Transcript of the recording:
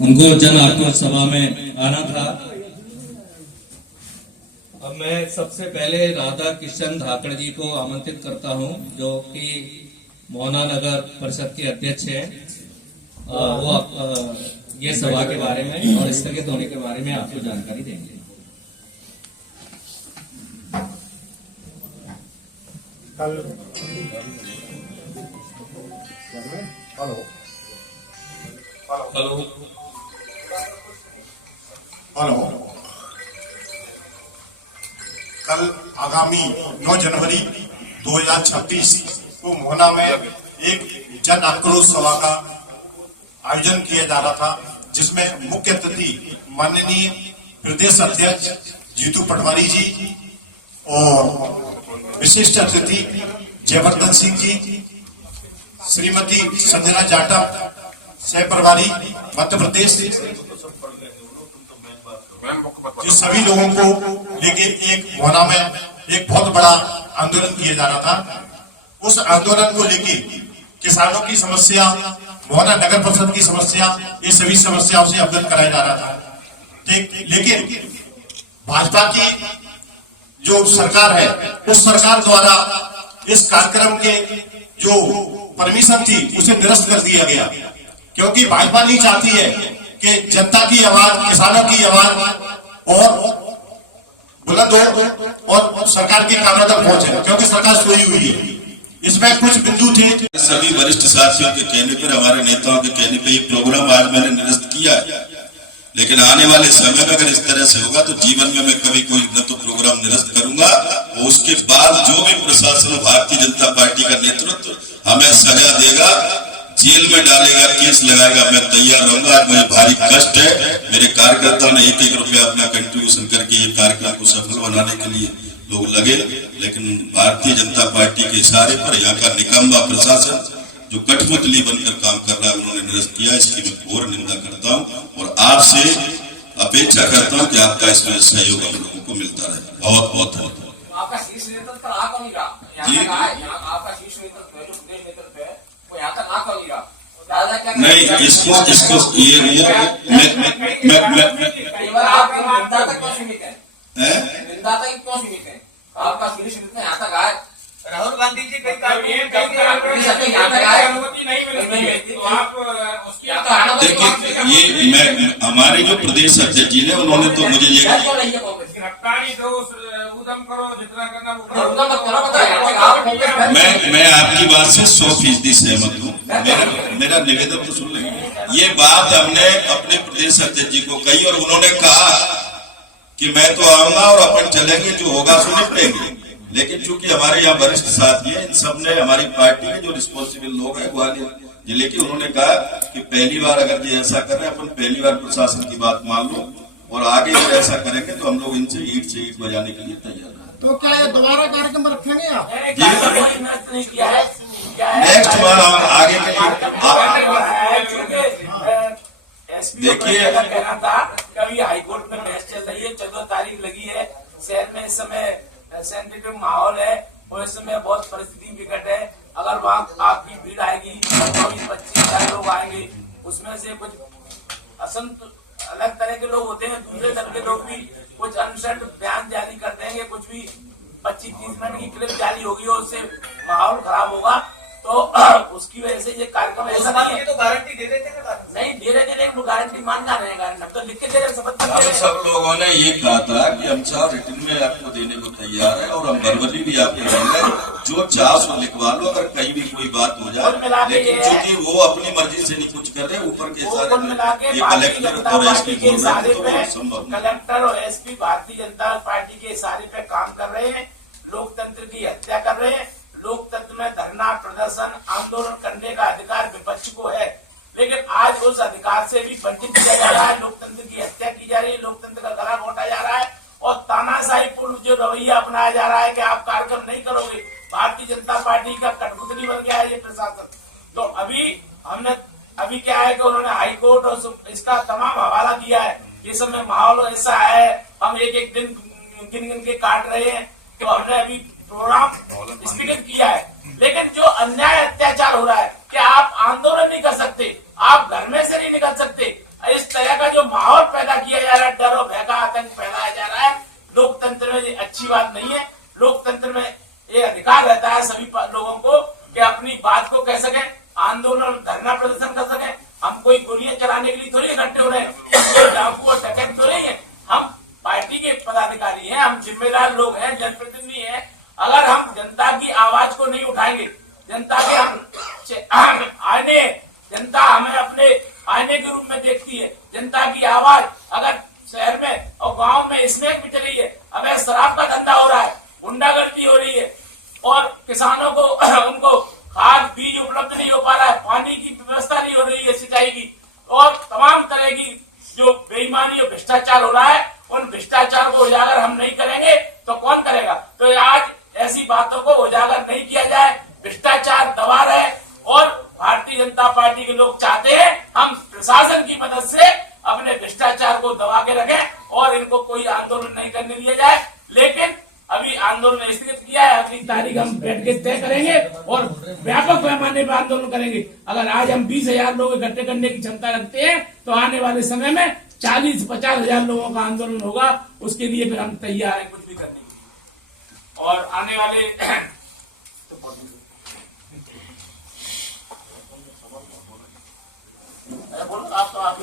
उनको जन आक्रोश सभा में आना था। अब मैं सबसे पहले राधा किशन धाकड़ जी को आमंत्रित करता हूं, जो कि मोहना नगर परिषद के अध्यक्ष हैं। वो ये सभा के बारे में और स्थगित होने के बारे में आपको जानकारी देंगे। हेलो। कल आगामी 9 जनवरी 2026 को मोहना में एक जन आक्रोश सभा का आयोजन किया जा रहा था, जिसमें मुख्य अतिथि माननीय प्रदेश अध्यक्ष जीतू पटवारी जी और विशिष्ट अतिथि जयवर्धन सिंह जी, श्रीमती संजना जाटव सह प्रभारी मध्य प्रदेश, ये सभी लोगों को लेके एक मोहना में एक बहुत बड़ा आंदोलन किया जा रहा था। उस आंदोलन को लेके किसानों की समस्या, मोहना नगर परिषद की समस्या, ये सभी समस्याओं से अवगत कराया जा रहा था। लेकिन भाजपा की जो सरकार है, उस सरकार द्वारा इस कार्यक्रम के जो परमिशन थी उसे निरस्त कर दिया गया, क्योंकि भाजपा नहीं चाहती है कि जनता की आवाज, किसानों की आवाज और बुलंद हो और सरकार के कानों तक पहुंचे, क्योंकि सरकार सोई हुई है। इसमें कुछ बिंदु थे। सभी वरिष्ठ साथियों के कहने पर, हमारे नेताओं के कहने पर ये प्रोग्राम आज मैंने निरस्त किया है, लेकिन आने वाले समय में अगर इस तरह से होगा तो जीवन में मैं कभी कोई न तो प्रोग्राम निरस्त करूंगा, और उसके बाद जो भी प्रशासन भारतीय जनता पार्टी का नेतृत्व हमें सजा देगा, जेल में डालेगा, केस लगाएगा, मैं तैयार रहूंगा। आज मुझे भारी कष्ट है, मेरे कार्यकर्ताओं ने 1-1 रुपया अपना कंट्रीब्यूशन करके ये कार्यक्रम को सफल बनाने के लिए लोग लगे, लेकिन भारतीय जनता पार्टी के इशारे पर यहाँ का निकम्मा प्रशासन जो कठपुतली बनकर काम कर रहा है, उन्होंने निरस्त किया। इसकी मैं घोर निंदा करता हूँ और आपसे अपेक्षा करता हूँ कि आपका इसमें सहयोग हम लोगों को मिलता रहे। बहुत बहुत धन्यवाद। नहीं, इसको ये राहुल गांधी जी देखिए, ये मैं हमारे जो प्रदेश अध्यक्ष जी ने, उन्होंने तो मुझे ये मैं आपकी बात से 100% सहमत हूँ। मेरा निवेदन तो सुन लेंगे। ये बात हमने अपने प्रदेश अध्यक्ष जी को कही और उन्होंने कहा कि मैं तो आऊंगा और अपन चलेंगे, जो होगा सो निपटेंगे। लेकिन चूंकि हमारे यहाँ वरिष्ठ साथी है, इन सबने, हमारी पार्टी के जो रिस्पॉन्सिबल लोग हैं ग्वालियर जिले के, उन्होंने कहा कि पहली बार अगर ये ऐसा कर रहे हैं, अपन पहली बार प्रशासन की बात मान लो और आगे अगर ऐसा करेंगे तो हम लोग इनसे ईंट से ईंट बजाने के लिए तैयार हैं। तो क्या ये दोबारा कार्यक्रम रखेंगे आप? नेक्स्ट बार आगे के देखिए, कभी हाईकोर्ट में बहस चल रही है, 14 तारीख लगी है, शहर में इस समय सेंसिटिव माहौल है और इस समय बहुत परिस्थिति विकट है। अगर वहाँ आपकी भीड़ आएगी, 24-25 हजार लोग आएंगे, उसमें से कुछ अलग तरह के लोग होते हैं, दूसरे तरह के लोग भी कुछ अनशर्ट बयान जारी कर देंगे, कुछ भी 25-30 मिनट की क्लिप जारी होगी और उससे माहौल खराब होगा। तो उसकी वजह से ये कार्यक्रम ऐसा नहीं है। तो गारंटी दे देते हैं? नहीं दे रहे, लेकिन गारंटी मानना रहेगा, हम तो लिख के दे रहे, शपथ। सब लोगों ने ये कहा था कि हम चाहो रिटर्न में आपको देने को तैयार है और हम वर्बली भी आपको देंगे, जो चाहो सो लिखवा लो अगर कहीं भी कोई बात हो जाए। लेकिन चूंकि वो अपनी मर्जी से नहीं कुछ कर रहे, ऊपर के सारे ये कलेक्टर और एसपी कलेक्टर और एसपी भारतीय जनता पार्टी के इशारे पे काम कर रहे हैं, लोकतंत्र की हत्या कर रहे हैं। लोकतंत्र में धरना, प्रदर्शन, आंदोलन करने का अधिकार विपक्ष को है, लेकिन आज उस अधिकार से भी वंचित किया जा रहा है। लोकतंत्र की हत्या की जा रही है, लोकतंत्र का गला घोटा जा रहा है और तानाशाहीपूर्ण जो रवैया अपनाया जा रहा है कि आप कार्यक्रम नहीं करोगे, भारतीय जनता पार्टी का कठपुतली बन गया है ये प्रशासन। तो अभी क्या है कि उन्होंने हाईकोर्ट और इसका तमाम हवाला दिया है। इस समय माहौल ऐसा है, हम एक दिन गिन के काट रहे हैं कि हमने अभी प्रोग्राम स्थगित किया है, लेकिन जो अन्याय अत्याचार हो रहा है कि आप आंदोलन नहीं कर सकते, आप घर में से नहीं निकल सकते, इस अच्छी बात नहीं है। लोकतंत्र में ये अधिकार रहता है सभी लोगों को कि अपनी बात को कह सके, आंदोलन धरना प्रदर्शन कर सके। हम कोई गोलियां चलाने के लिए थोड़ी इकट्ठे हो रहे हैं, कोई डाकू और डकैत तो नहीं है। हम पार्टी के पदाधिकारी हैं, हम जिम्मेदार लोग हैं, जनप्रतिनिधि हैं। अगर हम जनता की आवाज को नहीं उठाएंगे, जनता के हम आईने, जनता हमें अपने आईने के रूप में देखती है। जनता की आवाज अगर शहर में और गांव में स्नैक भी चली है, अबे शराब का धंधा हो रहा है, गुंडागर्दी हो रही है और किसानों को उनको खाद बीज उपलब्ध नहीं हो पा रहा है, पानी की व्यवस्था नहीं हो रही है सिंचाई की, और तमाम तरह की जो बेईमानी और भ्रष्टाचार हो रहा है, उन भ्रष्टाचार को उजागर हम नहीं करेंगे तो कौन करेगा। तो आज ऐसी बातों को उजागर नहीं किया जाए, भ्रष्टाचार दबा रहे और भारतीय जनता पार्टी के लोग चाहते हैं हम प्रशासन की मदद से अपने भ्रष्टाचार को दबा के रखें और इनको कोई आंदोलन नहीं करने दिया जाए। लेकिन अभी आंदोलन स्थगित किया है, अगली तारीख हम बैठ के तय करेंगे और व्यापक पैमाने पर आंदोलन करेंगे। अगर आज हम 20,000 लोग इकट्ठे करने की क्षमता रखते हैं तो आने वाले समय में 40-50,000 लोगों का आंदोलन होगा। उसके लिए फिर हम तैयार हैं कुछ भी करने के। और आने वाले बोलो आप तो आप